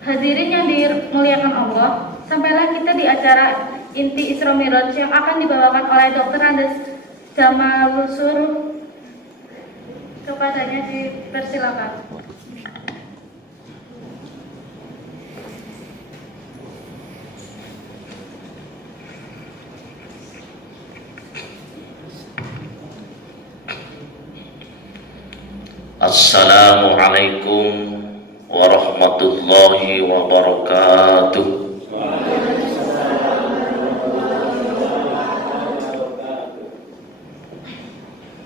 Hadirin yang dimuliakan Allah, sampailah kita di acara inti Isra Miraj yang akan dibawakan oleh Dr. Andes Jamalusur. Kepadanya dipersilakan. Assalamualaikum warahmatullahi wabarakatuh.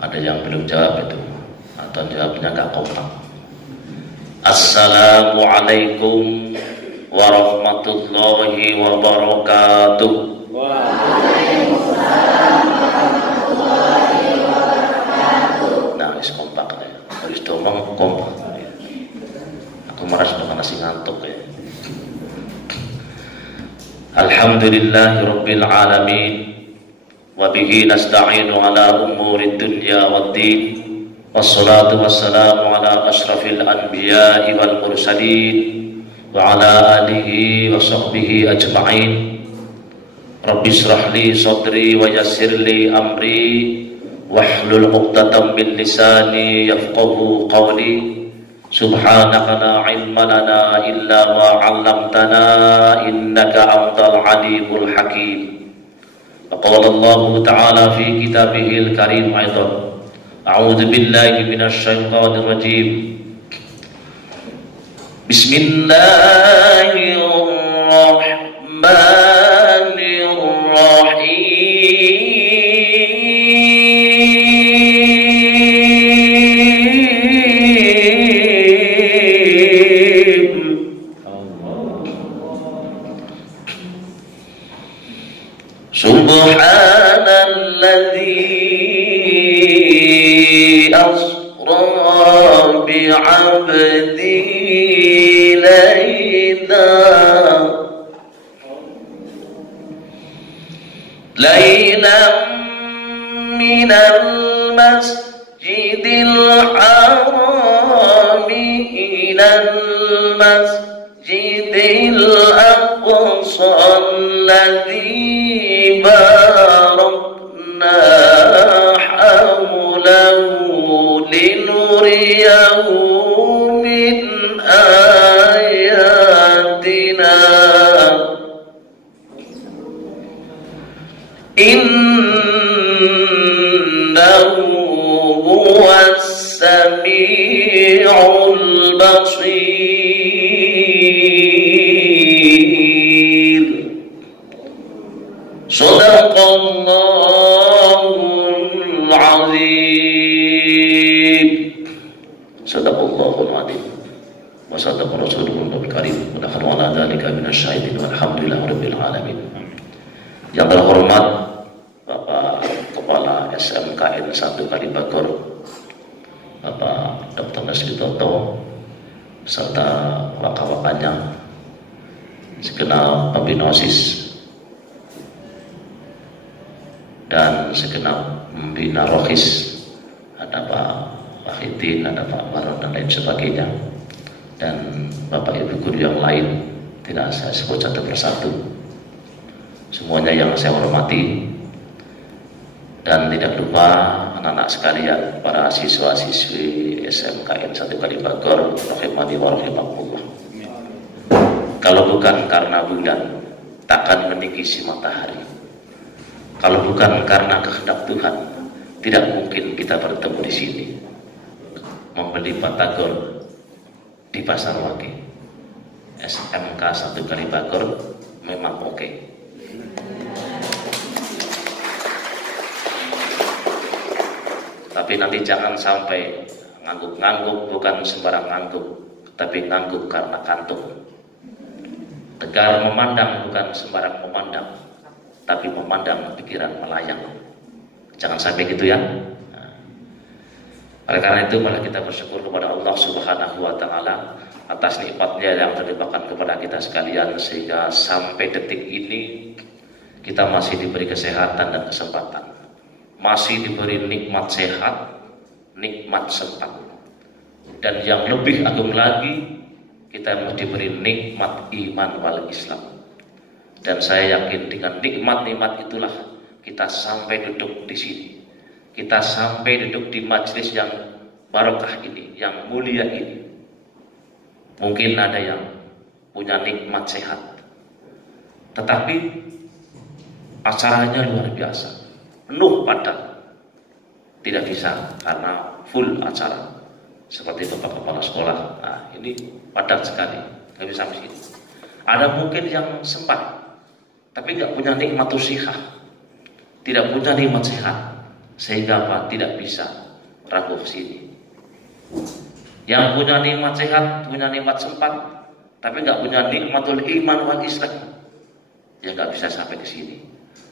Ada yang belum jawab itu atau jawabnya nggak kompak. Assalamualaikum warahmatullahi wabarakatuh. Nah, wis kompak ya. Harus domong kompak. Aku merasa masih ngantuk ya. Alhamdulillahirabbil alamin. Wa bihi nasta'inu ala umurid dunya waddin. Wassalatu wassalamu ala asyrafil anbiya'i wal mursalin wa ala alihi wa sahbihi ajma'in. Rabbi shrah li sadri wa yassir li amri wahlul 'uqdatam min lisani yafqahu qawli. Subhanaka la ilma lana illa ma 'allamtana innaka antal alimul hakim. Qala Allah Ta'ala fi kitabihil karim aidan. A'udzu billahi minasy syaithanir rajim. Bismillahirrahmanirrahim. Subhanalladzi asra bi'abdi laylan minal masjidil haram ilal masjidil aqsa alladzi barakna hawlahu linuriyahu min ayatina innahu huwas sami'ul basir. Shadaqallahul azim. Shadaqallahul azim. Wa sadaqa rasulul karim. Wa nahnu ala dzalika minasyahidin walhamdulillahirabbil alamin. Yang terhormat Bapak Kepala SMKN 1 Kalibagor, Bapak Dr. Nesli Toto, serta waka-wakanya, segenap pembina OSIS dan segenap pembina Rohis, ada Pak Wahidin, ada Pak Baron dan lain sebagainya, dan Bapak Ibu guru yang lain, tidak saya sebut satu persatu. Semuanya yang saya hormati, dan tidak lupa anak-anak sekalian, para siswa-siswi SMKN 1 Kalibagor, rahimani wa rahimakumullah. Kalau bukan karena bulan takkan meninggi si matahari, kalau bukan karena kehendak Tuhan, tidak mungkin kita bertemu di sini membeli batagor di Pasar Wage. SMK 1 Kalibagor memang oke. Tapi nanti jangan sampai ngangguk-ngangguk, bukan sembarang ngangguk, tapi ngangguk karena kantuk. Tegar memandang bukan sembarang memandang, tapi memandang pikiran melayang. Jangan sampai gitu ya. Oleh karena itu malah kita bersyukur kepada Allah Subhanahu wa Ta'ala atas nikmatnya yang terlimpahkan kepada kita sekalian, sehingga sampai detik ini kita masih diberi kesehatan dan kesempatan, masih diberi nikmat sehat, nikmat sempat, dan yang lebih agung lagi kita diberi nikmat iman wal Islam. Dan saya yakin dengan nikmat-nikmat itulah kita sampai duduk di sini. Kita sampai duduk di majelis yang barokah ini, yang mulia ini. Mungkin ada yang punya nikmat sehat, tetapi acaranya luar biasa, penuh padat, tidak bisa karena full acara. Seperti bapak kepala sekolah, nah ini padat sekali, nggak bisa di sini. Ada mungkin yang sempat, tapi nggak punya nikmat sihah, tidak punya nikmat sehat, sehingga apa? Tidak bisa ragu ke sini. Yang punya nikmat sehat, punya nikmat sempat, tapi nggak punya nikmatul iman wal Islam, ya nggak bisa sampai ke sini.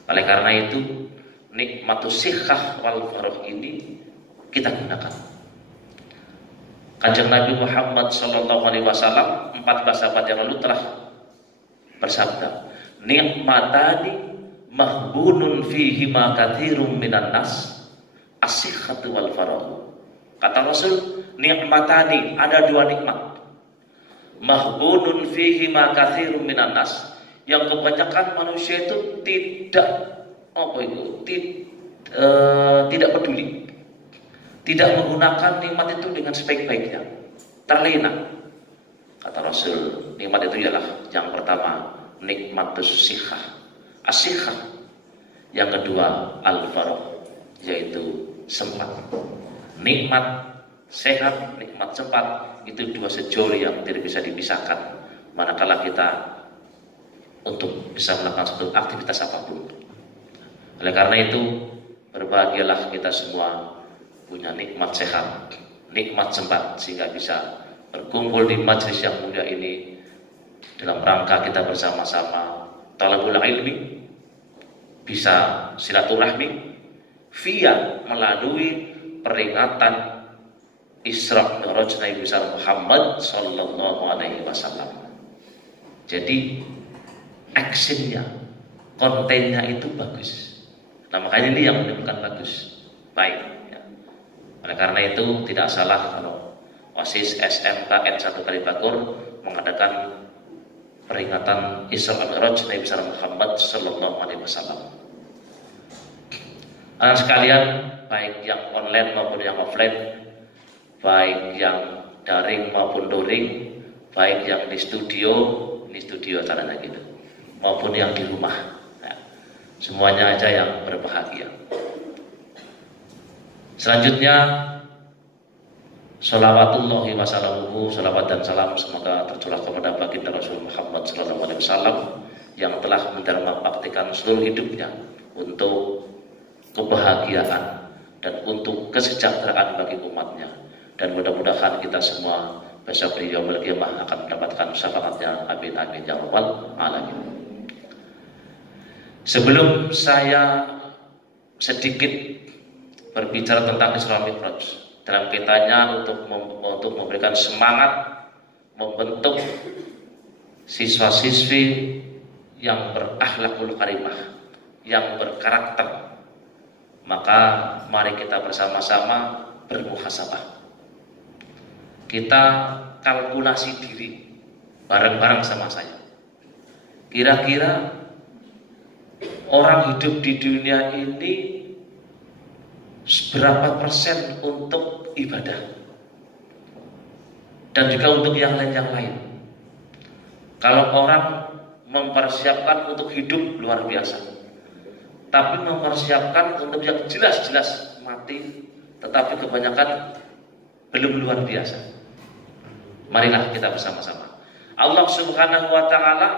Oleh karena itu, nikmatus sihah wal faroh ini kita gunakan. Kanjeng Nabi Muhammad SAW 14 abad yang lalu telah bersabda, nikmatani mahbunun fihi ma katsirun minan nas, as-sihhatu wal faragh. Kata Rasul, nikmatani, ada dua nikmat. Mahbunun fihi ma katsirun minan nas, yang kebanyakan manusia itu tidak peduli, tidak menggunakan nikmat itu dengan sebaik-baiknya, terlena. Kata Rasul, nikmat itu ialah yang pertama nikmatus sihah, as-sihah. Yang kedua al-faragh, yaitu sempat. Nikmat sehat, nikmat sempat, itu dua sejoli yang tidak bisa dipisahkan manakala kita untuk bisa melakukan suatu aktivitas apapun. Oleh karena itu, berbahagialah kita semua punya nikmat sehat, nikmat sempat, sehingga bisa berkumpul di majelis yang mulia ini dalam rangka kita bersama-sama talabul ilmi, bisa silaturahmi via melalui peringatan Isra Mi'raj Nabi besar Muhammad sallallahu alaihi wasallam. Jadi actionnya, kontennya itu bagus. Nah makanya ini yang menunjukkan bagus, baik. Oleh karena itu tidak salah kalau OSIS SMK N1 Kalibakur mengadakan peringatan Isra Mi'raj Nabi besar Muhammad sallallahu alaihi wasallam. Anak sekalian, baik yang online maupun yang offline, baik yang daring maupun luring, baik yang di studio, ini studio caranya gitu, maupun yang di rumah, nah, semuanya aja yang berbahagia. Selanjutnya, sholawatullahi wassalamuhu, sholawat dan salam semoga tercurah kepada baginda Rasul Muhammad sallallahu alaihi wasallam yang telah menjalani praktikan seluruh hidupnya untuk kebahagiaan dan untuk kesejahteraan bagi umatnya, dan mudah-mudahan kita semua besok di yaumul qiyamah akan mendapatkan syafaatnya, amin amin ya rabbal alamin. Sebelum saya sedikit berbicara tentang Isra Mi'raj dalam kaitannya untuk memberikan semangat membentuk siswa-siswi yang berakhlakul karimah, yang berkarakter, maka mari kita bersama-sama bermuhasabah. Kita kalkulasi diri bareng-bareng sama saya. Kira-kira orang hidup di dunia ini berapa persen untuk ibadah dan juga untuk yang lain. Kalau orang mempersiapkan untuk hidup luar biasa, tapi mempersiapkan untuk yang jelas-jelas mati, tetapi kebanyakan belum luar biasa. Marilah kita bersama-sama. Allah Subhanahu wa ta'ala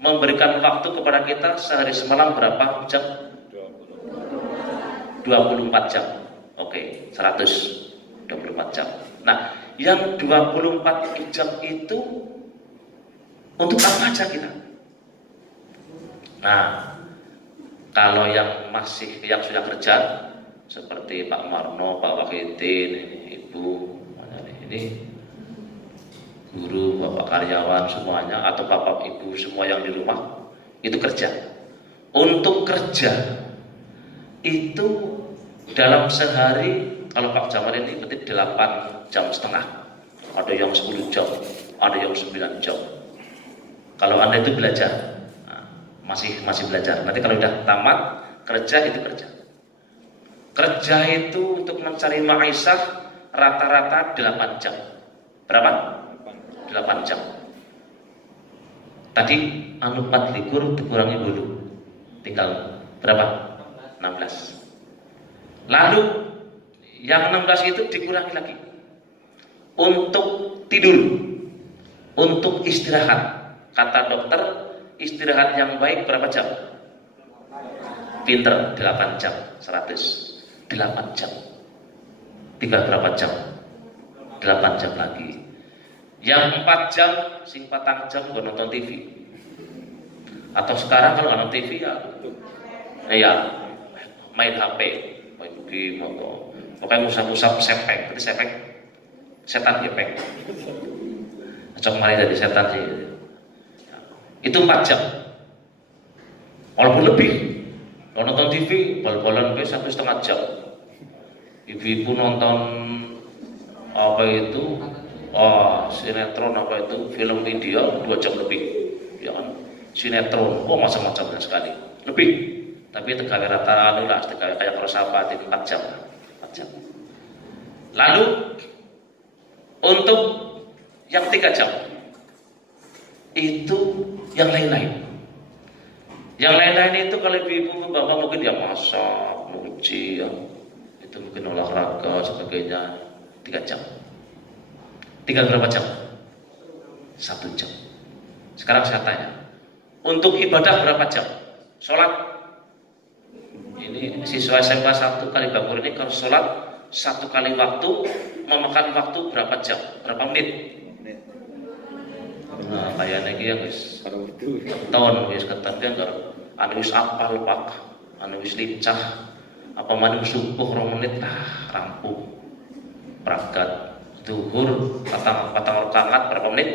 memberikan waktu kepada kita sehari semalam berapa jam? 24 jam. Oke, 124 jam. Nah, yang 24 jam itu untuk apa aja kita? Nah, kalau yang sudah kerja seperti Pak Marno, Pak Wahidin, Ibu, ini guru, Bapak karyawan semuanya, atau Bapak Ibu semua yang di rumah itu kerja. Untuk kerja itu dalam sehari, kalau Pak Jamal ini berarti 8,5 jam, ada yang 10 jam, ada yang 9 jam. Kalau Anda itu belajar, masih belajar. Nanti kalau udah tamat kerja itu kerja. Kerja itu untuk mencari ma'isyah rata-rata 8 jam. Berapa? 8 jam. Tadi 4 likur dikurangi dulu. Tinggal berapa? 16. Lalu yang 16 itu dikurangi lagi. Untuk tidur, untuk istirahat. Kata dokter, istirahat yang baik berapa jam? Pinter, 8 jam, 100. 8 jam. Tinggal berapa jam? 8 jam lagi. Yang 4 jam, sing 4 jam gue nonton TV. Atau sekarang kalau nonton TV ya main HP, main game atau pokoknya musab-musab sepek. Berarti sepek setan ya pek. Cok mari jadi setan sih. Itu 4 jam. Walaupun lebih. Kalau nonton TV, bal-balan sampai setengah jam. Ibu-ibu nonton apa itu? Sinetron apa itu? Film India 2 jam lebih. Ya kan? Sinetron, macam-macamnya sekali. Lebih. Tapi tegawe rata-rata lah, tegawe kayak Rosapat itu 4 jam. 4 jam. Lalu untuk yang 3 jam itu yang lain-lain. Yang lain-lain itu kalau ibu-ibu bapak mungkin ya masak, menguji, ya. Itu mungkin olahraga sebagainya 3 jam. Tinggal berapa jam? 1 jam. Sekarang saya tanya, untuk ibadah berapa jam? Sholat. Ini siswa SMA 1 kali bangun ini kalau sholat 1 kali waktu memakan waktu berapa jam? Berapa menit? Nah, kayaknya ini yang wis tahun wis ketepian kalau anu wis apal pak, anu wis lincah, apa maning subuh 2 menit rampung. Pragat zuhur patang rakaat berapa menit?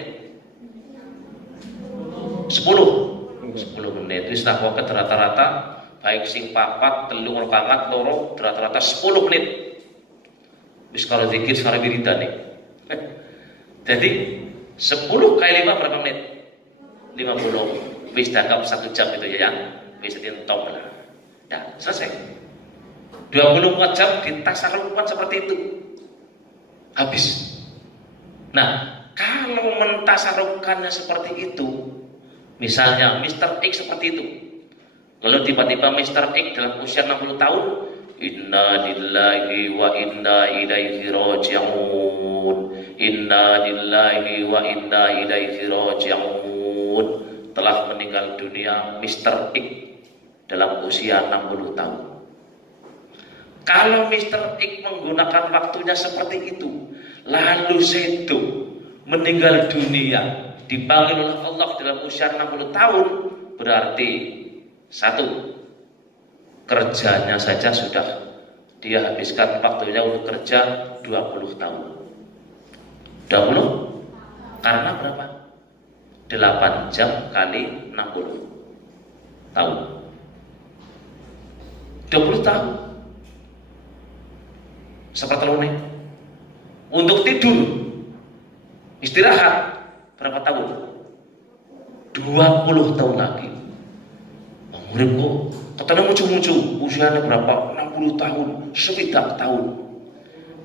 10 menit. Wis nak waket rata-rata baik sing 4 3 rakaat loro rata-rata 10 menit. Wis kalau zikir sekarang wiridan nih. Jadi 10 kali 5 berapa menit? 50. Wis dianggap 1 jam itu ya. Wis ditentong lah. Nah, selesai. 24 jam ditasarufkan seperti itu. Habis. Nah, kalau mentasarufkannya seperti itu, misalnya Mr. X seperti itu. Lalu tiba-tiba Mr. X dalam usia 60 tahun, inna lillahi wa inna ilaihi raji'un. Inna lillahi wa inna ilaihi raji'un. Telah meninggal dunia Mr. X dalam usia 60 tahun. Kalau Mr. X menggunakan waktunya seperti itu, lalu sedo meninggal dunia, dipanggil oleh Allah dalam usia 60 tahun, berarti 1, kerjanya saja sudah dia habiskan waktunya untuk kerja 20 tahun. 20 karena berapa? 8 jam kali 60 tahun. 20 tahun. Seperti nih. Untuk tidur, istirahat berapa tahun? 20 tahun lagi. Murid kok katanya muncul-muncul usianya berapa? 60 tahun, 70 tahun.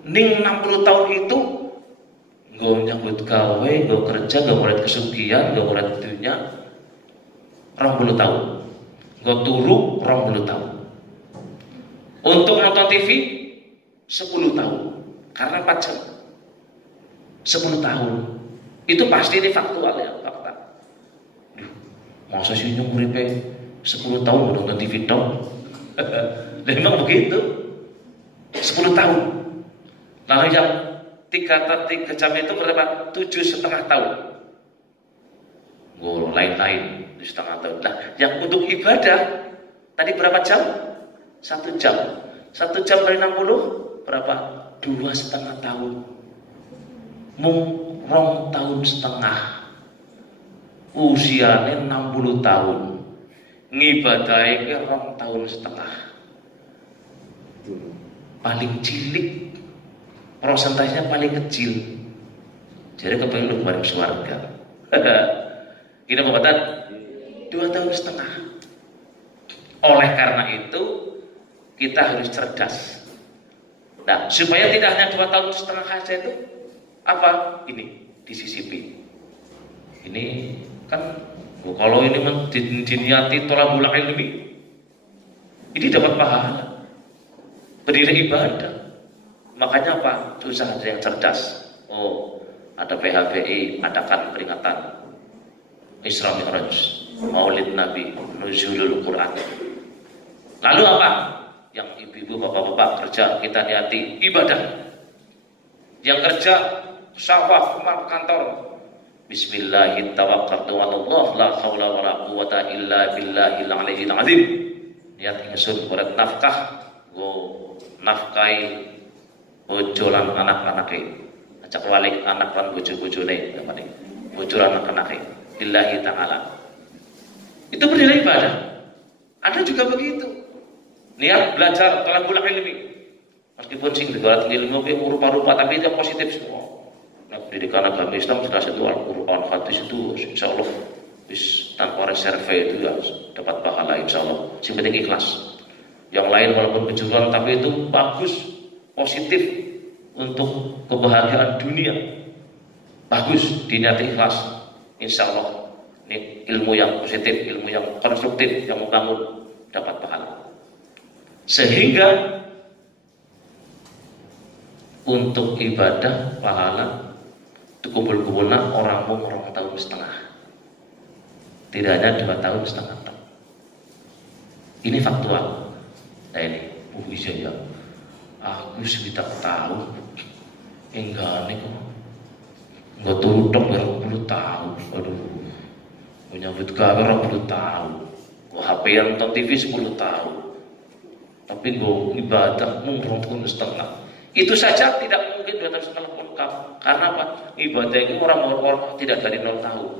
Ning 60 tahun itu nggak nyambut gawe, nggak kerja, nggak ngeliat kesugihan, nggak ngeliat dunia. 20 tahun. Nggak turu 20 tahun. Untuk nonton TV 10 tahun. Karena 4 jam. 10 tahun. Itu pasti ini faktual ya, fakta. Masa sih nyumuripe 10 tahun nonton TV dong. Dan memang begitu. 10 tahun. Lalu yang 3 jam itu berapa? 7,5 tahun. Lain-lain 7,5 tahun. Nah, yang untuk ibadah tadi berapa jam? 1 jam. 1 jam dari 60 berapa? 2,5 tahun. Mung 2 tahun setengah. Usianya 60 tahun. Ngibadahi ke 2 tahun setengah. Paling cilik, prosentasenya paling kecil. Jadi kepengen lu bareng suarga. Ini pembatan 2 tahun setengah. Oleh karena itu kita harus cerdas. Nah, supaya tidak hanya 2 tahun setengah saja itu apa? Ini disisipi. Ini kan kalau ini diniati tolabul ilmi, ini dapat pahala. Berdiri ibadah. Makanya apa? Usaha yang cerdas. Oh, ada PHBI adakan peringatan Isra Mi'raj, Maulid Nabi, Nuzulul Quran. Lalu apa? Yang ibu-ibu, bapak-bapak kerja, kita niati ibadah. Yang kerja sawah, rumah, kantor, Bismillahirrahmanirrahim, tawakkaltu 'alallah, la haula wala quwwata illa billahil aliyyil azim. Niat ingsun urip nafkah, go nafkai bojo lan anak-anake. Ajak walik anak lan bojo-bojone, namane. Bojo lan anak-anake. Lillahi ta'ala. Itu bernilai ibadah. Ada juga begitu. Niat belajar talabul ilmi. Meskipun sing digarat ilmu ke rupa-rupa tapi itu positif semua. Nah, pendidikan agama Islam jelas itu Al-Qur'an, hadis itu insyaallah wis tanpa reserve itu ya dapat pahala insyaallah. Sing penting ikhlas. Yang lain walaupun kejuruan tapi itu bagus, positif untuk kebahagiaan dunia. Bagus diniati ikhlas. Insyaallah ini ilmu yang positif, ilmu yang konstruktif, yang membangun dapat pahala. Sehingga untuk ibadah pahala itu kumpul-kumpulnya orang 2 tahun setengah. Tidak hanya 2 tahun setengah. Ini faktual. Nah ini, iya ya. Aku sudah tahu. Enggak nih kok. Enggak turun dong 20 tahun. Aduh. Menyambut gawe 20 tahun. Gua HP yang nonton TV 10 tahun. Tapi gua ibadah 2 tahun setengah. Itu saja tidak mungkin 2 tahun setengah lengkap. Karena apa? Ibadah ini orang-orang tidak dari 0 tahun.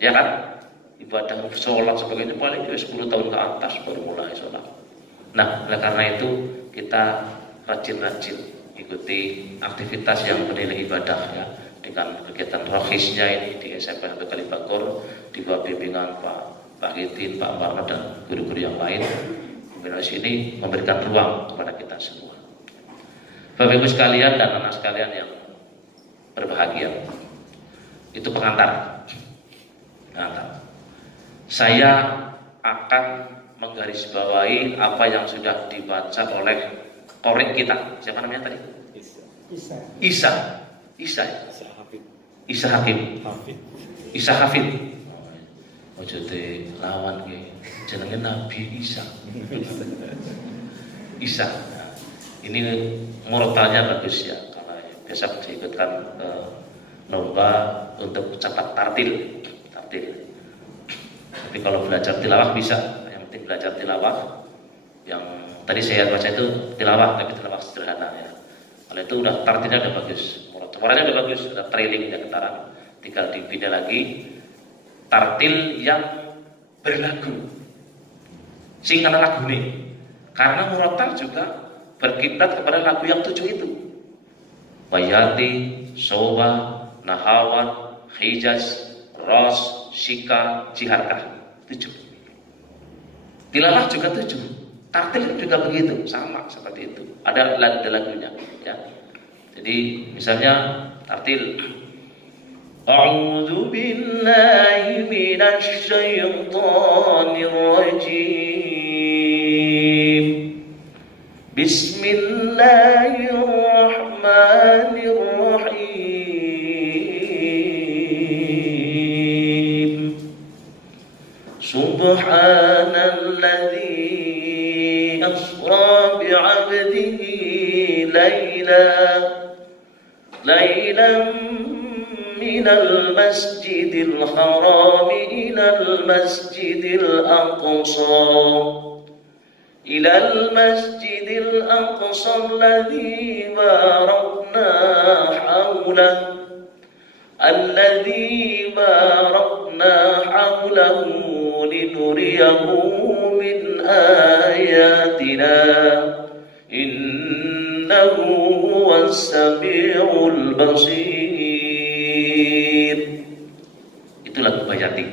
Ya kan? Ibadah sholat sebagainya paling 10 tahun ke atas baru mulai sholat. Nah, oleh karena itu kita rajin-rajin ikuti aktivitas yang bernilai ibadah ya, dengan kegiatan rohisnya ini di SMP Kali Bagor di bawah bimbingan Pak Hidin, Pak Marno dan guru-guru yang lain. Kombinasi ini memberikan ruang kepada kita semua. Bapak Ibu sekalian dan anak sekalian yang berbahagia, itu pengantar. Saya akan menggarisbawahi apa yang sudah dibaca oleh korek kita. Siapa namanya tadi? Isa Hakim. Oh jadi lawan ke jenenge Nabi Isa. Isa. Ini murotalnya bagus ya. Karena biasa saya ikutkan lomba untuk cepat tartil. Tapi kalau belajar tilawah bisa. Yang penting belajar tilawah. Yang tadi saya baca itu tilawah, tapi tilawah sederhana ya. Kalau itu udah tartilnya udah bagus, murotalnya udah bagus, udah trailing dan getaran. Tinggal dibina lagi tartil yang berlagu. Sing kana lagune. Karena murotal juga berkiblat kepada lagu yang 7 itu. Bayati, Soba, Nahawan, Hijaz, Ros, Shika, Jiharkah. 7. Tilawah juga 7. Tartil juga begitu, sama seperti itu. Ada lagunya, ya. Jadi misalnya tartil. A'udzu billahi minasy syaithanir rajim. Bismillahirrahmanirrahim. Subhanalladzi asra bi'abdihi laylan minal masjidil haram ilal masjidil aqsa alladzi barakna hawlahu linuriyahu min ayatina innahu huwas sami'ul basir. lagu Bayati.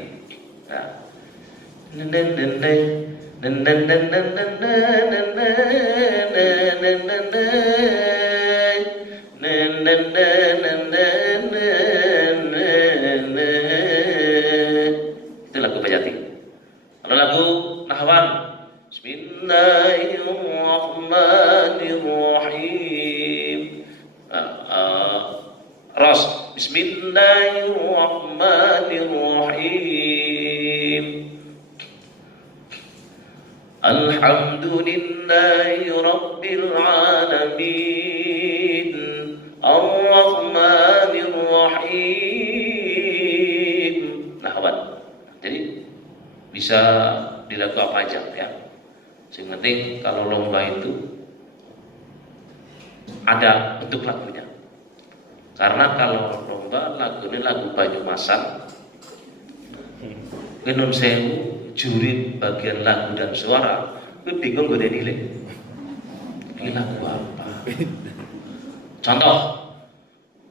Itu lagu Bayati. Kalau lagu Nahwan, Bismillahirrahmanirrahim. Ros, Bismillahirrahmanirrahim. Alhamdulillahi Rabbil Alamin. Ar-Rahmanir Rahim. Nahwan. Jadi bisa dilagu apa aja ya. Yang penting kalau lomba itu ada bentuk lagunya. Karena kalau lomba lagu ini lagu Banyumasan, Nun Sewu, juri bagian lagu dan suara, gue bingung gue nilai. Ini lagu apa? Contoh,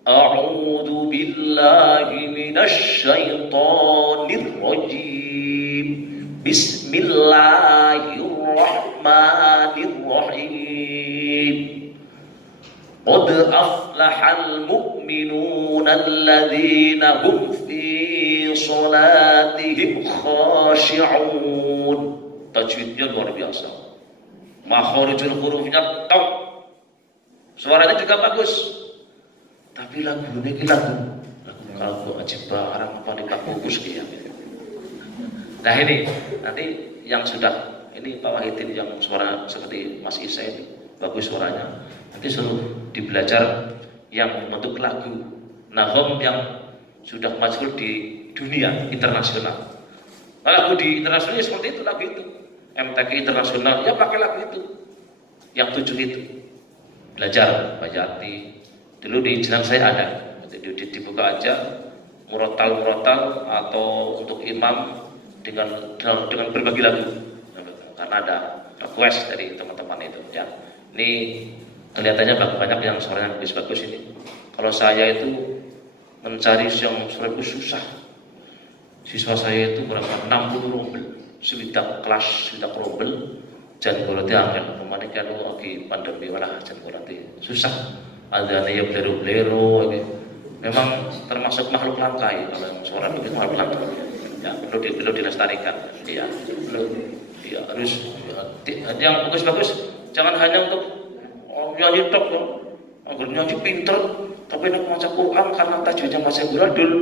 A'udzu billahi minasy syaithanir rajim. Bismillahirrahmanirrahim. Qad aflahal mu'minuna alladzina hum fi shalatihim khashi'un. Tajwidnya luar biasa. Makharijul hurufnya top. Suaranya juga bagus. Tapi lagunya ini lagu ajib barang apa di Pak Bukus dia. Nah ini nanti yang sudah ini Pak Wahidin yang suara seperti Mas Isa ini bagus suaranya. Nanti suruh dibelajar yang bentuk lagu nahom yang sudah masyhur di dunia internasional. Nah, lagu di internasional seperti itu, lagu itu MTQ internasional ya pakai lagu itu yang 7 itu. Belajar Bayati dulu di Jenang saya ada, dibuka aja murotal atau untuk imam dengan berbagai lagu karena ada request dari teman-teman itu ya. Ini kelihatannya banyak yang suaranya bagus-bagus ini. Kalau saya itu mencari yang suara itu susah. Siswa saya itu berapa 60 rombel, sewidak kelas, sewidak rombel. Jan berarti angin, kemarin kan lagi pandemi malah jan berarti susah. Ada ya blero-blero, memang termasuk makhluk langka ya kalau suara itu makhluk langka. Ya perlu dilestarikan. Ya harus yang bagus-bagus. Jangan hanya untuk nyanyi tok loh. Agar nyanyi pinter, tapi nak maca Quran karena tajwidnya masih guradul.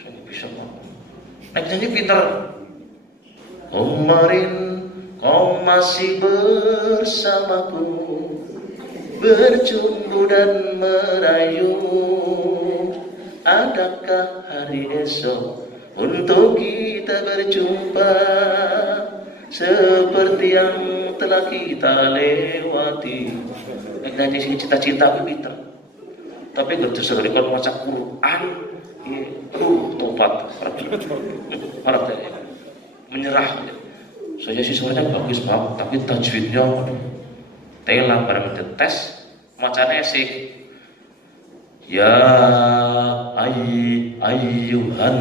Saya bisa kok. Nak nyanyi pinter. Kemarin kau masih bersamaku, bercumbu dan merayu. Adakah hari esok untuk kita berjumpa seperti yang telah kita lewati? Nyanyi sing cita-cita aku pinter, tapi gak bisa rekod maca Quran. Tobat marah menyerah. Saya sih suaranya bagus banget, tapi tajwidnya telang barang tes macanya sih. Ya ayyuhan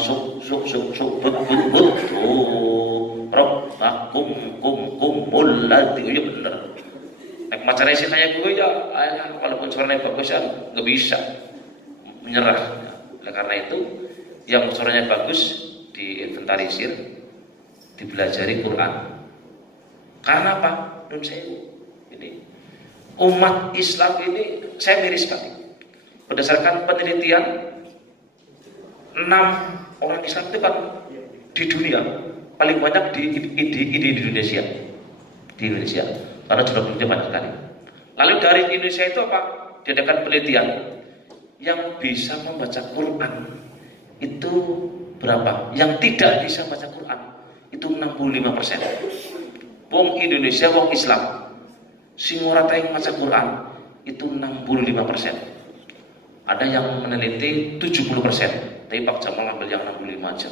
suk rabbakum ladzi ya bener. Nek macane sih kayak gue ya walaupun suaranya bagus ya nggak bisa menyerah. Oleh karena itu yang suaranya bagus diinventarisir, dipelajari Quran. Karena apa? Nun sewu. Ini umat Islam ini saya miris sekali. Berdasarkan penelitian 6 orang Islam itu kan di dunia paling banyak di Indonesia. Di Indonesia. Karena jumlah penduduknya banyak sekali. Lalu dari Indonesia itu apa? Diadakan penelitian yang bisa membaca Quran itu berapa? Yang tidak bisa baca Quran itu 65%. Wong Indonesia, wong Islam, sing ora tau maca Quran itu 65%. Ada yang meneliti 70%, tapi Pak Jamal ambil yang 65 aja.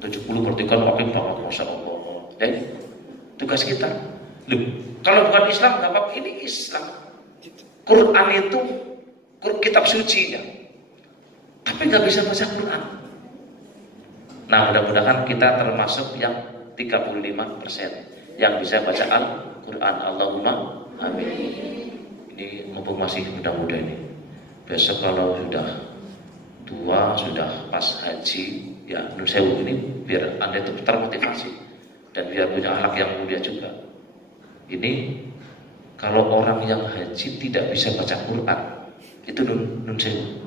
70 berarti kan wakil banget, Masya Allah. Jadi tugas kita. Loh, kalau bukan Islam nggak apa-apa, ini Islam. Quran itu kitab suci ya. tapi nggak bisa baca Quran. Nah, mudah-mudahan kita termasuk yang 35% yang bisa baca Al-Quran. Allahumma amin. Ini mumpung masih muda-muda ini. Besok kalau sudah tua, sudah pas haji, ya menurut saya ini biar Anda itu termotivasi dan biar punya akhlak yang mulia juga. Ini kalau orang yang haji tidak bisa baca Quran, itu nun sewu.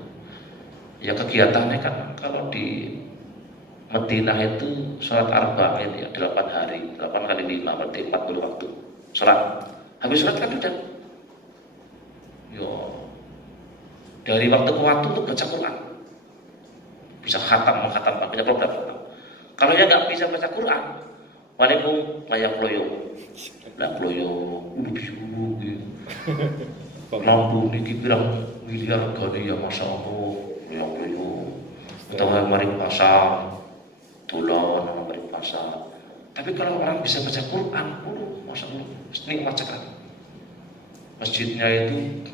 Ya kegiatannya kan kalau di Madinah itu sholat arba'in ya 8 hari, 8 kali 5 berarti 40 waktu sholat. Habis sholat kan udah dari waktu ke waktu untuk baca Quran. Bisa menghatam, punya program. Kalau dia nggak bisa baca Quran, walaupun kayak kloyo, udah biru, lampu niki pirang miliar kali ya masya Allah, yang kloyo, atau mari pasar, tulon mari pasar. Tapi kalau orang bisa baca Quran, masya Allah, nikmat sekali. Masjidnya itu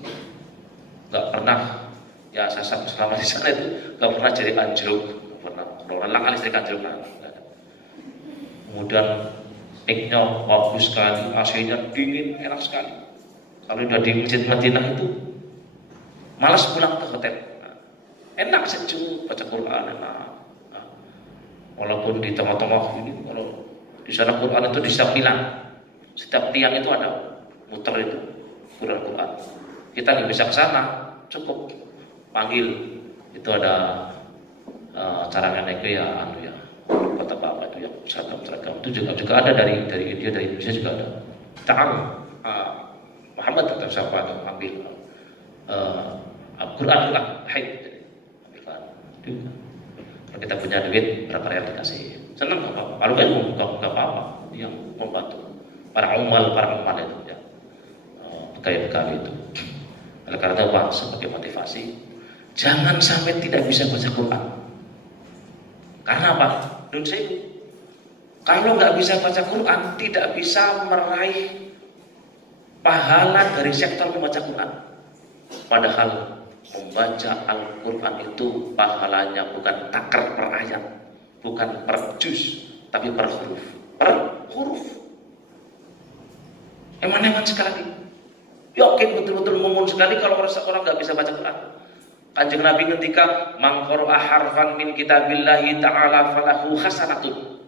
nggak pernah, ya saya selama di sana itu nggak pernah jadi anjlok, nggak pernah. Kalau langkah listrik anjlok, kemudian mic-nya bagus sekali, AC-nya dingin, enak sekali. Kalau udah di masjid Madinah itu malas pulang ke hotel. Enak sejuk baca Quran, enak. Walaupun di tengah-tengah ini, kalau di sana Quran itu di setiap tiang itu ada muter itu Quran. Kita nggak bisa ke sana, cukup panggil. Itu ada caranya itu ya, kata bapak itu yang seragam itu juga ada dari India, dari Indonesia juga ada. Ta'al Muhammad atau siapa itu panggil Quran, hai. Kalau kita punya duit berapa real dikasih, senang nggak apa-apa. Kalau nggak apa-apa, yang membantu para umal itu ya, pegawai itu. Oleh karena itu sebagai motivasi, jangan sampai tidak bisa baca Quran. Karena apa? Menurut saya, kalau nggak bisa baca Quran, tidak bisa meraih pahala dari sektor membaca Quran. Padahal membaca Al-Quran itu pahalanya bukan takar per ayat, bukan per juz, tapi per huruf. Per huruf. Eman-eman sekali. Yakin betul-betul mumun sekali kalau orang nggak bisa baca Quran. Kanjeng Nabi ketika mangqara'a harfan min kitabillahi ta'ala falahu hasanatun.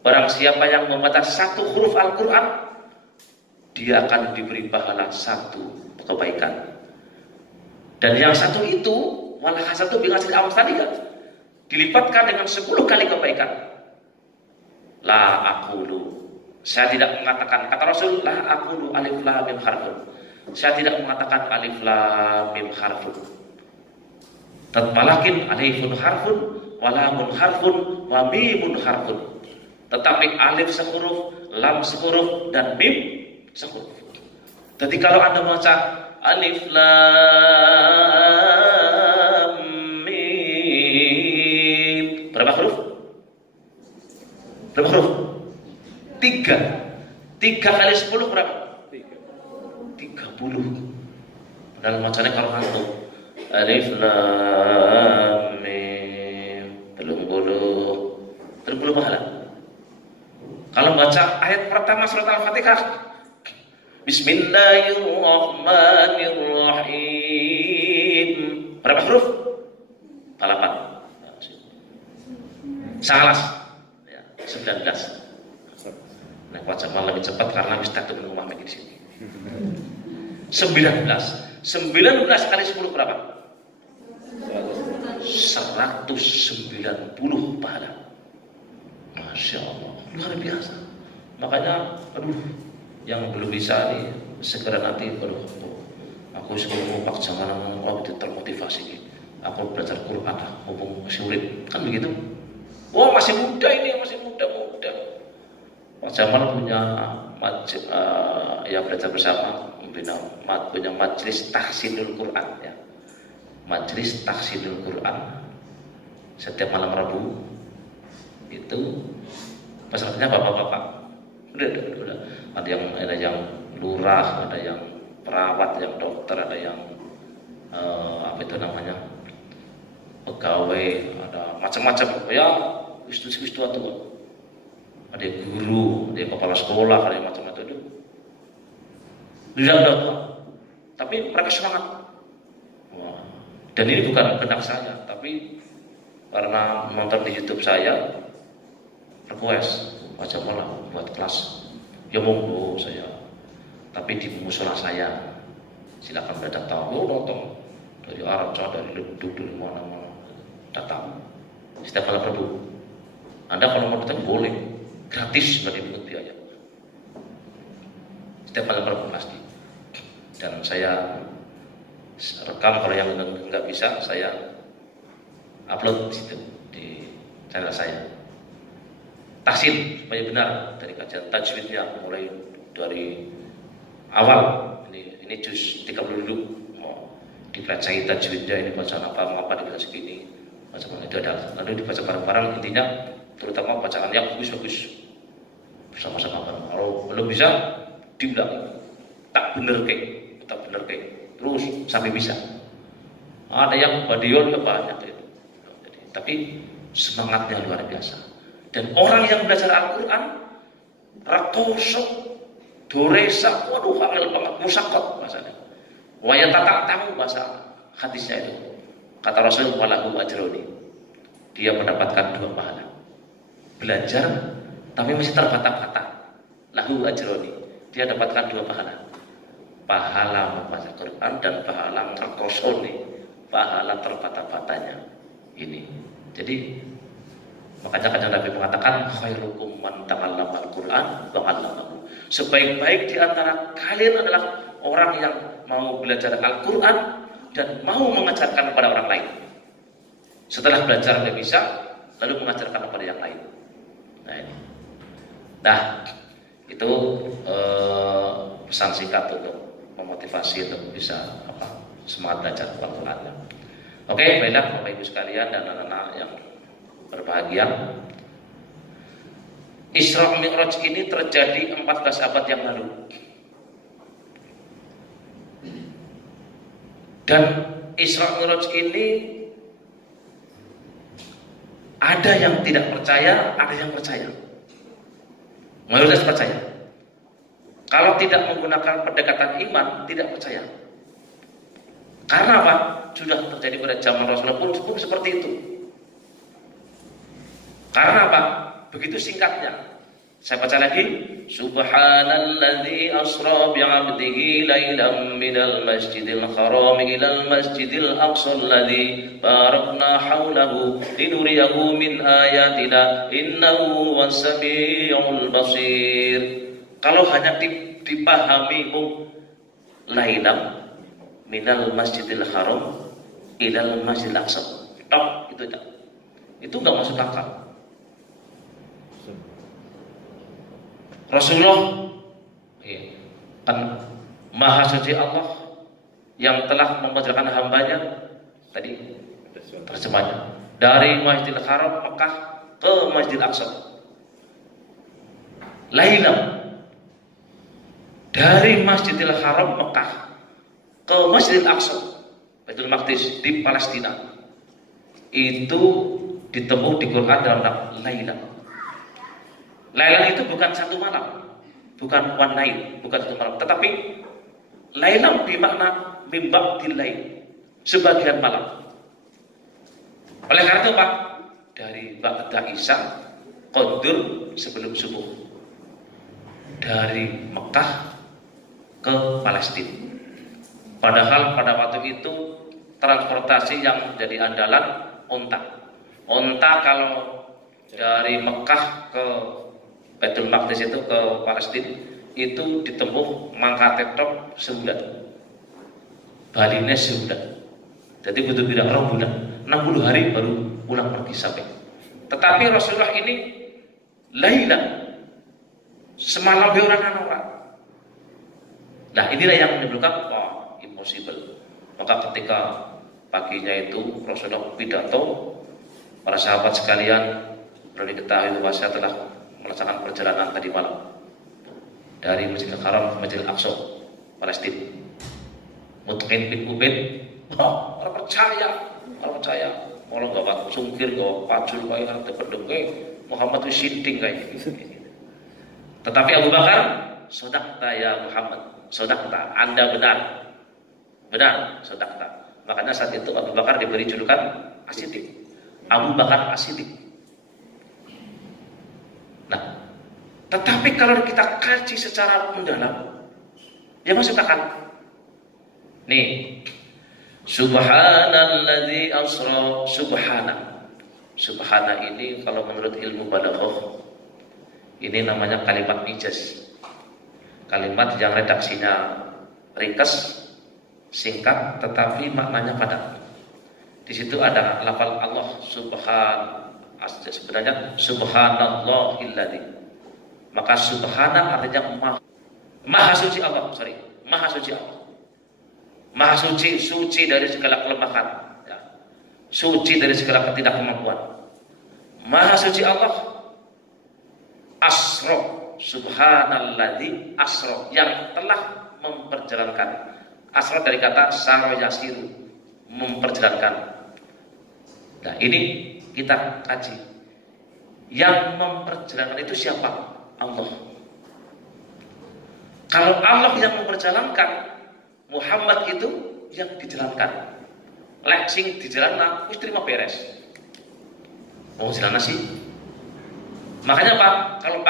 Barang siapa yang membaca satu huruf Al-Quran, dia akan diberi pahala satu kebaikan. Dan yang satu itu malah satu bingasil awas tadi kan dilipatkan dengan 10 kali kebaikan. La aqulu, saya tidak mengatakan, kata Rasul, la aqulu alif lam mim harfun. Saya tidak mengatakan alif lam mim harfun. Walakin alifun harfun, walamun harfun, wa mimun harfun. Tetapi alif sehuruf, lam sehuruf, dan mim sehuruf. Jadi kalau Anda baca alif lam mim, berapa huruf? Berapa huruf? 3 kali 10 berapa? 30. Padahal bacanya kalau ngantuk, alif lam mim, 30 pahala. Kalau baca ayat pertama surat Al-Fatihah, Bismillahirrahmanirrahim, berapa huruf? 8. Salah ya, 19. Nah, baca malah lebih cepat karena bisa tuh rumah di sini. 19 kali 10 berapa? 190 pahala. Masya Allah, luar biasa. Makanya, yang belum bisa nih segera nanti, aku sebelum Pak jangan itu termotivasi. Aku belajar Quran mumpung masih urip, kan begitu? Oh masih muda ini, masih muda. Pak Jamal punya yang belajar bersama, punya majelis tahsinul Quran ya. Majelis tahsinul Quran setiap malam Rabu itu pesertanya bapak-bapak. Udah. Ada yang lurah, ada yang perawat, yang dokter, ada yang pegawai, ada macam-macam ya, wis tua. Ada guru, ada kepala sekolah, ada macam-macam itu. Tidak tua. Tapi mereka semangat. Wah. Dan ini bukan kehendak saya, tapi karena nonton di YouTube saya request baca malam buat kelas. Ya monggo saya. Tapi di musola saya silakan pada datang. Oh datang dari Arab, dari Leduk, dari mana-mana datang. Setiap malam Rabu. Anda kalau mau datang boleh, gratis, nggak dipungut biaya. Setiap malam Rabu pasti. Dan saya rekam, kalau yang nggak bisa saya upload di situ di channel saya. Tahsin supaya benar dari kajian tajwidnya mulai dari awal. Ini juz 30 dulu. Dibacain tajwidnya, ini bacaan apa, mengapa dibaca segini, bacaan itu ada. Lalu dibaca bareng-bareng, intinya terutama bacaan yang bagus-bagus bersama-sama bareng. Kalau belum bisa diulang, tak bener terus sampai bisa. Ada yang badion banyak gitu. Tapi semangatnya luar biasa. Dan orang yang belajar Al-Quran rakosok doresa, waduh hamil banget, musakot bahasanya. Waya tatak tahu bahasa hadisnya itu. Kata Rasul, walahu ajroni. Dia mendapatkan 2 pahala. Belajar tapi masih terbata-bata. Lahu ajroni. Dia dapatkan 2 pahala. Pahala membaca Quran dan pahala merekosoni, pahala terbata-batanya. Ini. Jadi makanya kadang Nabi mengatakan khairukum man ta'allama al-Quran wa 'allamahu. Sebaik-baik di antara kalian adalah orang yang mau belajar Al-Quran dan mau mengajarkan kepada orang lain. Setelah belajar dia bisa, lalu mengajarkan kepada yang lain. Nah ini. Nah, itu pesan singkat untuk memotivasi untuk bisa semangat belajar Al-Quran. Oke, baiklah Bapak Ibu sekalian dan anak-anak yang berbahagia. Isra Mi'raj ini terjadi 14 abad yang lalu. Dan Isra Mi'raj ini ada yang tidak percaya, ada yang percaya. Mayoritas percaya. Kalau tidak menggunakan pendekatan iman, tidak percaya. Karena apa? Sudah terjadi pada zaman Rasulullah pun seperti itu. Karena apa? Begitu singkatnya. Saya baca lagi. Subhanalladzi asra bi'abdihi lailan minal masjidil haram ilal masjidil aqsa alladzi barakna haulahu linuriyahu min ayatina innahu was-sami'ul basir. Kalau hanya dipahami lailan minal masjidil haram ilal masjidil aqsa. Tok itu tak. Itu enggak masuk akal. Rasulullah kan Maha Suci Allah yang telah mengajarkan hambanya tadi terjemahnya dari Masjidil Haram Mekah ke Masjidil Aqsa. Lailan dari Masjidil Haram Mekah ke Masjidil Aqsa Baitul Maqdis di Palestina itu ditemu di Quran dalam nama Lailan. Lailan itu bukan satu malam, bukan one night, bukan satu malam, tetapi Lailan bermakna mimba dilain, sebagian malam. Oleh karena itu Pak, dari Ba'da Isya Qadr sebelum subuh, dari Mekah ke Palestina. Padahal pada waktu itu transportasi yang jadi andalan onta. Onta kalau dari Mekah ke Baitul Maqdis itu ke Palestina itu ditempuh mangkatetok sebulan, baline sebulan. Jadi butuh kira-kira bulan, 60 hari baru pulang pergi sampai. Tetapi Rasulullah ini lailan, semalam dia orang. Nah inilah yang menimbulkan impossible. Maka ketika paginya itu Rasulullah pidato, para sahabat sekalian perlu diketahui bahwa saya telah melaksanakan perjalanan tadi malam dari Masjidil Haram ke Masjidil Aqsa Palestina. Mutqin bin Ubaid, orang percaya, Kalau nggak sungkir, nggak pacul kayak tepedeng Muhammad itu sinting kayak gitu. Tetapi Abu Bakar, sodakta ya Muhammad, sodakta, Anda benar, sodakta. Makanya saat itu Abu Bakar diberi julukan As-Siddiq. Abu Bakar As-Siddiq. Nah, tetapi kalau kita kaji secara mendalam, ya masuk akal. Nih, Subhanalladzi asra, Subhana ini kalau menurut ilmu balaghah ini namanya kalimat ijaz. Kalimat yang redaksinya ringkas, singkat, tetapi maknanya padat. Di situ ada lafal Allah sebenarnya subhanallahilladzi. Maka subhana artinya maha suci Allah, maha suci Allah. Maha suci, suci dari segala kelemahan, ya. Suci dari segala ketidakmampuan. Maha suci Allah. Asro, subhanalladzi asro, yang telah memperjalankan. Asro dari kata saro yasiru, memperjalankan. Nah ini kita kaji. Yang memperjalankan itu siapa? Allah. Kalau Allah yang memperjalankan, Muhammad itu yang dijalankan. Leksing dijalankan, wis terima beres. Oh jalan sih. Makanya Pak, kalau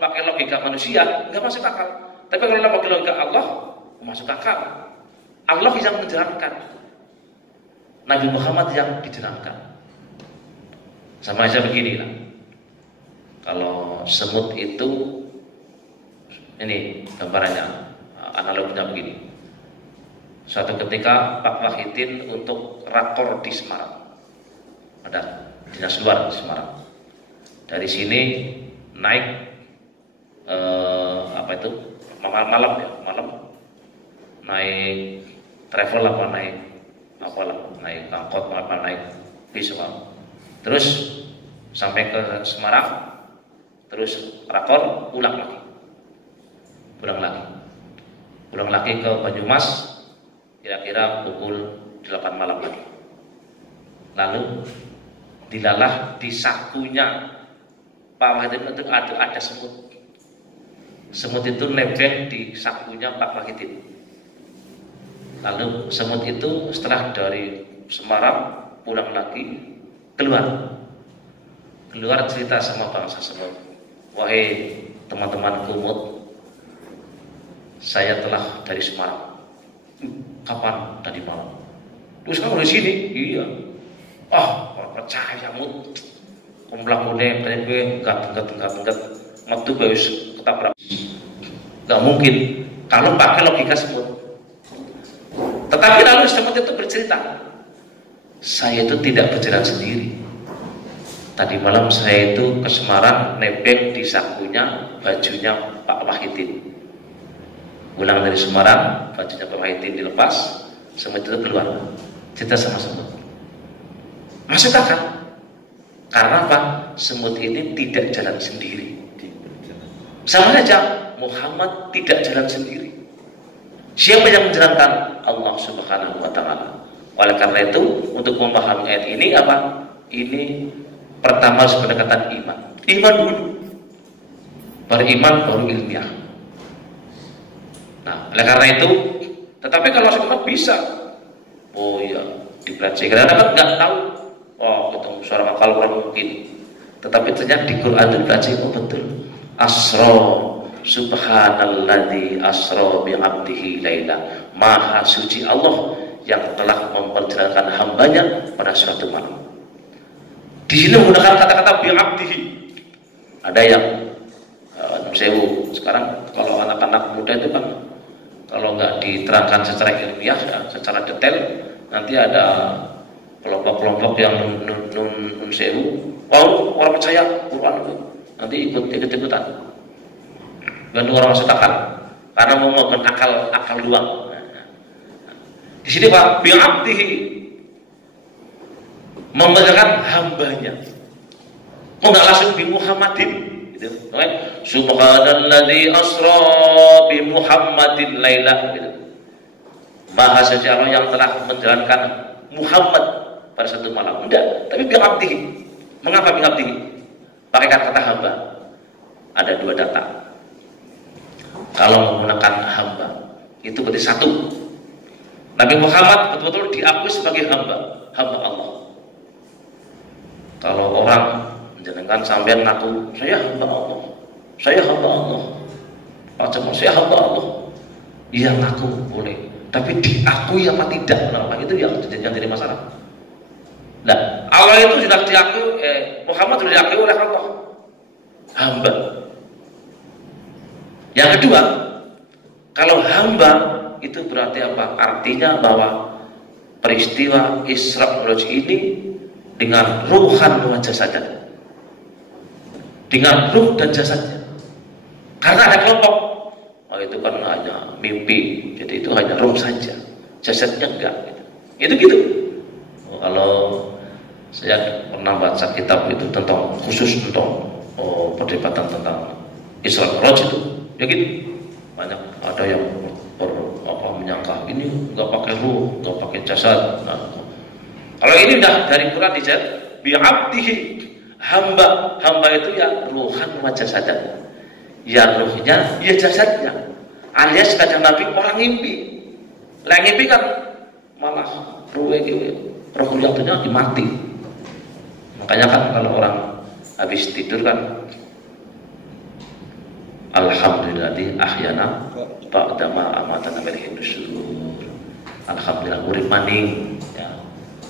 pakai logika manusia nggak masuk akal. Tapi kalau pakai logika Allah, masuk akal. Allah yang menjalankan, Nabi Muhammad yang dijalankan. Sama aja begini lah. Kalau semut itu, ini gambarannya, analoginya begini. Suatu ketika Pak Wahidin untuk rakor di Semarang, ada dinas luar di Semarang. Dari sini naik malam naik travel naik angkot naik bis terus sampai ke Semarang, terus rakor pulang lagi ke Banyumas kira-kira pukul 8 malam lagi. Lalu dilalah di sakunya Pak Wahidin itu ada semut. Semut itu nebeng di sakunya Pak Wahidin. Lalu semut itu setelah dari Semarang pulang lagi keluar cerita sama bangsa semut. Wahai teman-teman kumut, saya telah dari Semarang. Kapan? Tadi malam. Terus kamu di sini? Iya. Percaya mut. Kumlakune tadi gue enggak metu guys ketabrak. Enggak mungkin kalau pakai logika semut. Tetapi lalu semut itu bercerita, saya itu tidak berjalan sendiri. Tadi malam saya itu ke Semarang, nebeng di sakunya bajunya Pak Wahidin. Pulang dari Semarang, bajunya Pak Wahidin dilepas, semut itu keluar. Cerita sama semut. Masuk akal. Karena apa? Semut ini tidak jalan sendiri. Sama saja, Muhammad tidak jalan sendiri. Siapa yang menjalankan? Allah Subhanahu wa Ta'ala. Oleh karena itu, untuk memahami ayat ini apa? Ini pertama harus pendekatan iman. Iman dulu. Beriman baru ilmiah. Nah, oleh karena itu, tetapi kalau semua bisa, oh iya, dipelajari. Karena kan nggak tahu, ketemu suara akal kurang mungkin. Tetapi ternyata di Quran itu dipelajari, betul. Asra, subhanalladzi asra bi 'abdihi laila. Maha suci Allah yang telah memperjalankan hambanya pada suatu malam. Di sini menggunakan kata-kata bi 'abdihi. Ada yang sewu. Sekarang kalau anak-anak muda itu kan kalau nggak diterangkan secara ilmiah, ya, secara detail, nanti ada kelompok-kelompok yang nun sewu. Orang percaya Quran itu nanti ikut-ikutan. Bantu orang masuk akal, karena mau akal luang. Di sini Pak, bi'abdihi, membacakan hambanya. Nggak langsung bi Muhammadin. Gitu. Subhanalladzi asra bi Muhammadin laila. Gitu. Maha suci Allah yang telah menjalankan Muhammad pada satu malam. Enggak, tapi bi'abdihi. Mengapa bi'abdihi? Pakai kata hamba. Ada dua data. Kalau menggunakan hamba, itu berarti satu. Nabi Muhammad betul-betul diakui sebagai hamba Allah. Kalau orang menjenengkan sampean ngaku, saya hamba Allah, saya hamba Allah, macam saya hamba Allah, iya ngaku boleh, tapi diakui apa tidak, nah, itu yang jadi masalah. Nah, Allah itu sudah diakui, Muhammad sudah diakui oleh Allah, hamba. Yang kedua, kalau hamba itu berarti apa? Artinya bahwa peristiwa Isra Mi'raj ini dengan ruhan wa jasadnya, dengan ruh dan jasadnya. Karena ada kelompok, oh itu kan hanya mimpi, jadi itu hanya ruh saja, jasadnya enggak. Itu gitu. Oh, kalau saya pernah baca kitab itu tentang khusus tentang perdebatan tentang Isra Mi'raj itu, ya gitu. Banyak ada yang menyangka ini nggak pakai ruh, nggak pakai jasad. Nah, kalau ini udah dari Quran dijawab bi'abdihi, hamba itu ya ruhan wa jasadan, ya ruhnya ya jasadnya. Alias kata Nabi orang ngimpi, lah ngimpi kan malah rohnya dimati. Makanya kan kalau orang habis tidur kan alhamdulillah ahyana ba'dama amatana min nusyur. Alhamdulillah urip maning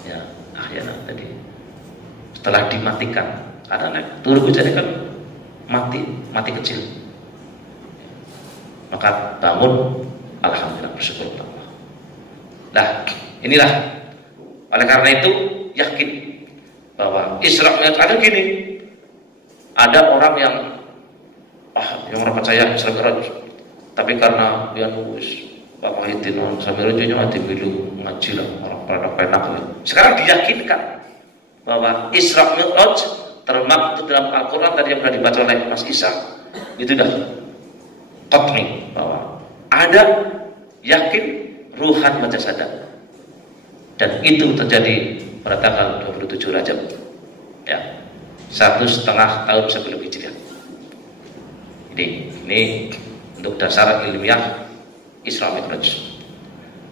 ya ahyana tadi. Setelah dimatikan karena turu jadi kan mati kecil. Maka bangun alhamdulillah bersyukur kepada Allah. Nah, inilah oleh karena itu yakin bahwa Isra Mi'raj ada gini. Ada orang yang orang percaya Isra Mi'raj, tapi karena dia nulis Bapak Hidin Isra Mi'raj nya mati bilu ngaji lah orang pada penak. Sekarang diyakinkan bahwa Isra Mi'raj termaktub dalam Al-Quran tadi yang sudah dibaca oleh Mas Isa, itu dah qat'i bahwa ada yakin ruhan wa jasadan, dan itu terjadi pada tanggal 27 Rajab ya, 1,5 tahun sebelum Hijriah. Ini untuk dasar ilmiah Isra Mi'raj.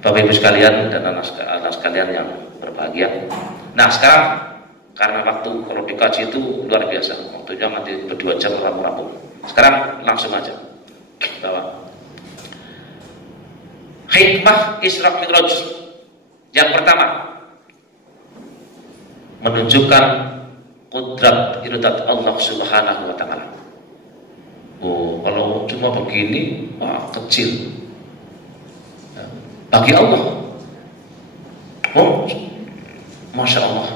Bapak Ibu sekalian dan anak sekalian yang berbahagia. Nah sekarang karena waktu kalau dikaji itu luar biasa, waktunya nanti berdua jam rampung. Sekarang langsung aja bahwa hikmah Isra Mi'raj yang pertama menunjukkan kudrat iradat Allah Subhanahu wa taala. Oh, kalau cuma begini, wah kecil. Bagi Allah, oh, masya Allah,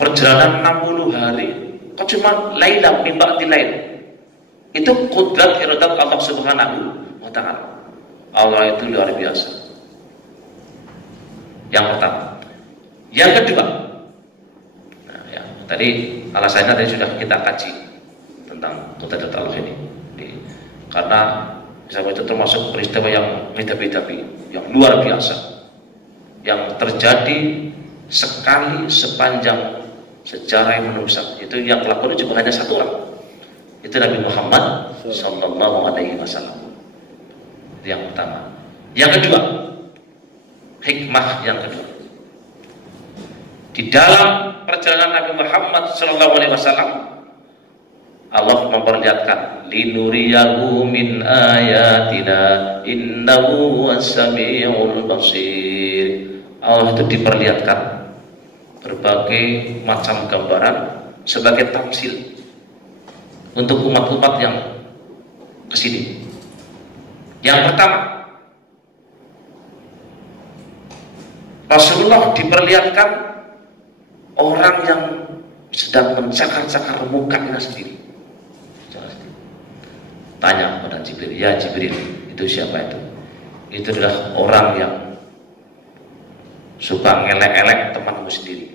perjalanan 60 hari, kok cuma lailah min ba'di lail. Itu kudrat iradat Allah Subhanahu wa taala. Allah itu luar biasa. Yang pertama. Yang kedua, tadi alasannya tadi sudah kita kaji tentang kudrat Allah ini. Karena itu termasuk peristiwa yang beda-beda, yang luar biasa, yang terjadi sekali sepanjang sejarah yang manusia. Itu yang pelakunya juga hanya satu orang, itu Nabi Muhammad Sallallahu Alaihi Wasallam. Yang pertama. Yang kedua, hikmah yang kedua, di dalam perjalanan Nabi Muhammad Sallallahu Alaihi Wasallam, Allah memperlihatkan linuriyahu min ayatina innahu was-sami'ul basir. Allah itu diperlihatkan berbagai macam gambaran sebagai tamsil untuk umat-umat yang kesini. Yang pertama, Rasulullah diperlihatkan orang yang sedang mencakar-cakar mukanya sendiri. Tanya pada Jibril, ya Jibril, itu siapa itu? Itu adalah orang yang suka ngelek-elek temanmu sendiri,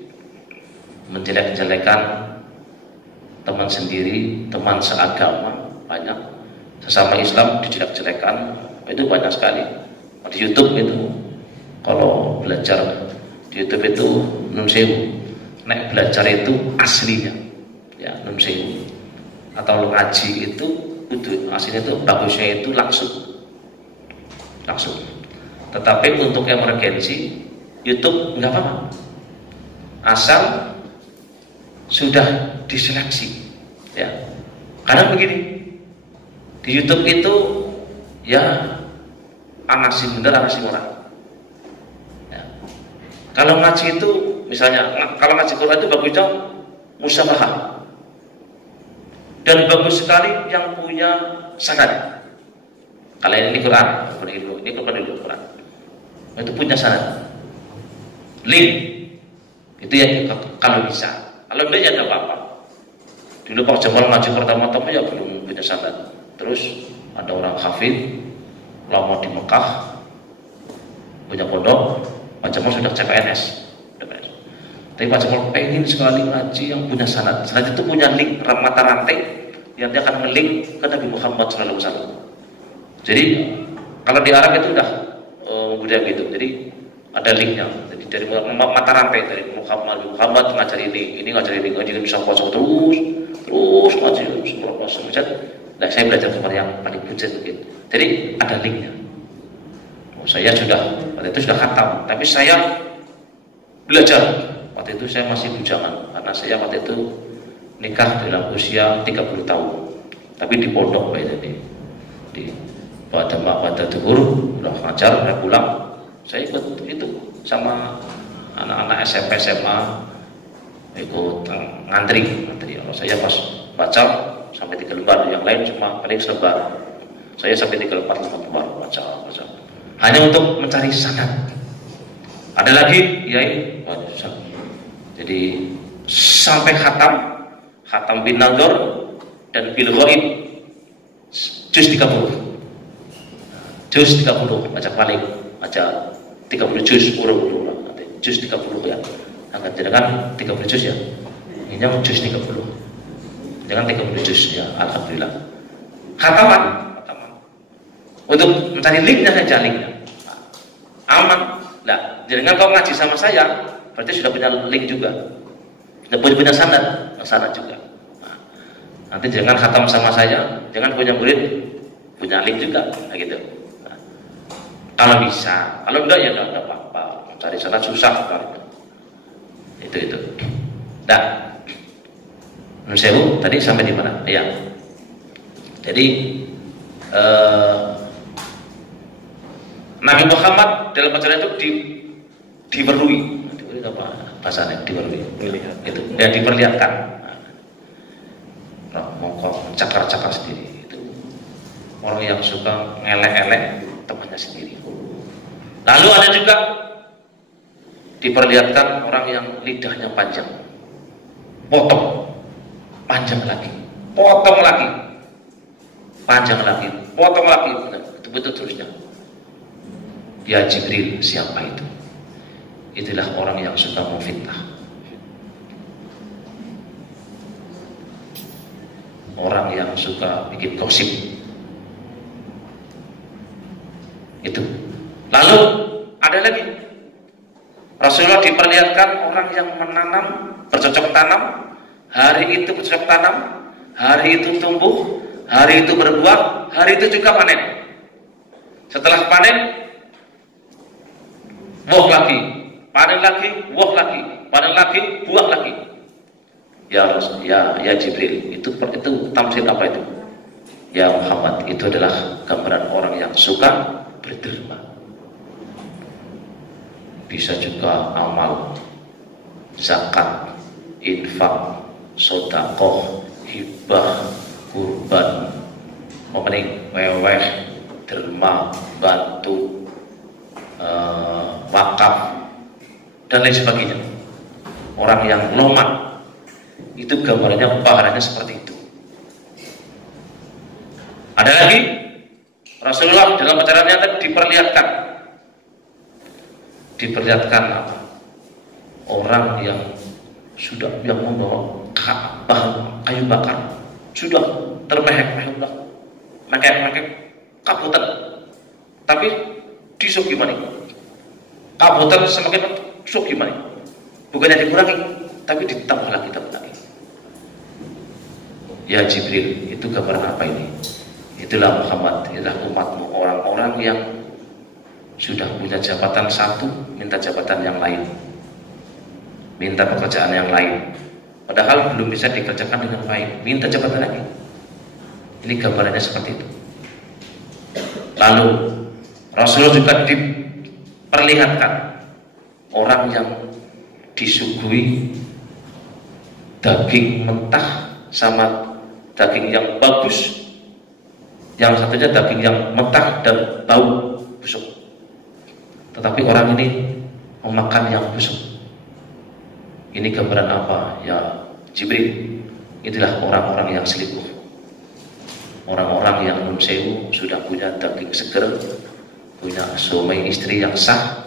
menjelek-jelekan teman sendiri, teman seagama, banyak. Sesama Islam dijelek-jelekan, itu banyak sekali. Di YouTube itu, kalau belajar di YouTube itu nun sewu, nek belajar itu aslinya, ya nun sewu. Atau ngaji itu kudu aslinya itu bagusnya itu langsung. Tetapi untuk emergensi YouTube nggak apa-apa, asal sudah diseleksi, ya. Karena begini, di YouTube itu ya anasi bener, anasi murah. Ya. Kalau ngaji itu, misalnya, kalau ngaji Quran itu bagusnya musyawarah. Dan bagus sekali yang punya sanad. Kalau ini Quran, ini Quran. Itu punya sanad. Link. Itu ya kalau bisa. Kalau enggak ya enggak apa-apa. Dulu Pak Jamal ngaji pertama-tama ya belum punya sanad. Terus ada orang hafid lama di Mekah, punya pondok, Pak Jamal sudah CPNS. Tapi Pak Jamal pengen sekali ngaji yang punya sanad. Sanad itu punya link mata rantai yang dia akan nge-link ke Nabi Muhammad SAW. Jadi kalau di Arab itu udah budaya gitu. Jadi ada linknya. Jadi dari mata rantai dari Muhammad ngajar ini ngajar ini, ngaji bisa puasa terus ngaji semua puasa. Nah, saya belajar tempat yang paling buncit mungkin. Jadi ada linknya. Saya waktu itu sudah khatam, tapi saya belajar. Waktu itu saya masih bujangan karena saya waktu itu nikah dalam usia 30 tahun. Tapi di pondok di pada duhur udah ngajar, udah pulang. Saya ikut itu sama anak-anak SMP SMA ikut ngantri. Kalau saya pas baca sampai 3 lembar, yang lain cuma paling selembar. Saya sampai 3 lembar baca. Hanya untuk mencari sanad. Ada lagi, yai, jadi sampai khatam bin Nador dan bil ghaib juz 30. Juz 30 baca 30 juz urung juz 30 ya. Angkat jangan 30 juz ya. Ini yang juz 30. Jangan 30 juz ya, alhamdulillah. Khataman. Untuk mencari linknya saja linknya. Aman. Nah, jangan kau ngaji sama saya, berarti sudah punya link juga. Sudah punya sanad juga. Nah, nanti jangan khatam sama saya, jangan punya murid punya link juga, nah, gitu. Nah, kalau bisa, kalau enggak ya enggak apa-apa. Cari sanad susah sekali. Itu. Nah, menurut saya tadi sampai di mana? Ya. Jadi Nabi Muhammad dalam ajaran itu diperlui apa bahasanya diperlui itu dan diperlihatkan. Mongkok cakar-cakar sendiri itu orang yang suka ngelek-elek temannya sendiri. Lalu ada juga diperlihatkan orang yang lidahnya panjang, potong panjang lagi, potong lagi, panjang lagi, potong lagi, betul-betul terusnya. Ya Jibril, siapa itu? Itulah orang yang suka memfitnah. Orang yang suka bikin gosip. Itu. Lalu ada lagi. Rasulullah diperlihatkan orang yang menanam, bercocok tanam. Hari itu bercocok tanam, hari itu tumbuh, hari itu berbuah, hari itu juga panen. Setelah panen, buah lagi, panen lagi, buah lagi, panen lagi, buah lagi. Ya Rasul, ya Jibril, itu tamsil apa itu? Ya Muhammad, itu adalah gambaran orang yang suka berderma. Bisa juga amal, zakat, infak, sedekah, hibah, kurban, memening, weweh, derma, bantu, wakaf dan lain sebagainya. Orang yang lomak itu gambarannya pahalanya seperti itu. Ada lagi Rasulullah dalam ajarannya diperlihatkan apa? Orang yang sudah membawa kayu bakar sudah termehek-mehek kabutan, tapi disuk gimana? Kabutan semakin disuk gimana? Bukannya dikurangi, tapi ditambahlah kitab lagi. Ya Jibril, itu gambaran apa ini? Itulah Muhammad, itulah umatmu, orang-orang yang sudah punya jabatan satu, minta jabatan yang lain, minta pekerjaan yang lain, padahal belum bisa dikerjakan dengan baik, minta jabatan lagi. Ini gambarannya seperti itu. Lalu Rasulullah juga diperlihatkan orang yang disuguhi daging mentah sama daging yang bagus, yang satunya daging yang mentah dan bau busuk, tetapi orang ini memakan yang busuk. Ini gambaran apa ya Jibril? Itulah orang-orang yang selingkuh, orang-orang yang nun sewu sudah punya daging seger, punya suami istri yang sah,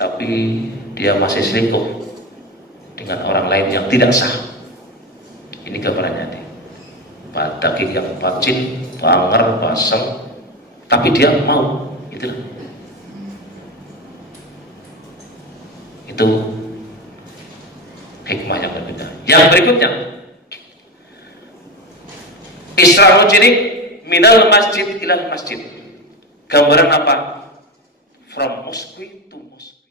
tapi dia masih selingkuh dengan orang lain yang tidak sah. Ini gambarannya nih. Daging yang bacin, banger, basel, tapi dia mau, itulah. Itu hikmah yang berbeda. Yang berikutnya, Isra Mi'raj minal masjid ilal masjid. Gambaran apa? From mosque to mosque.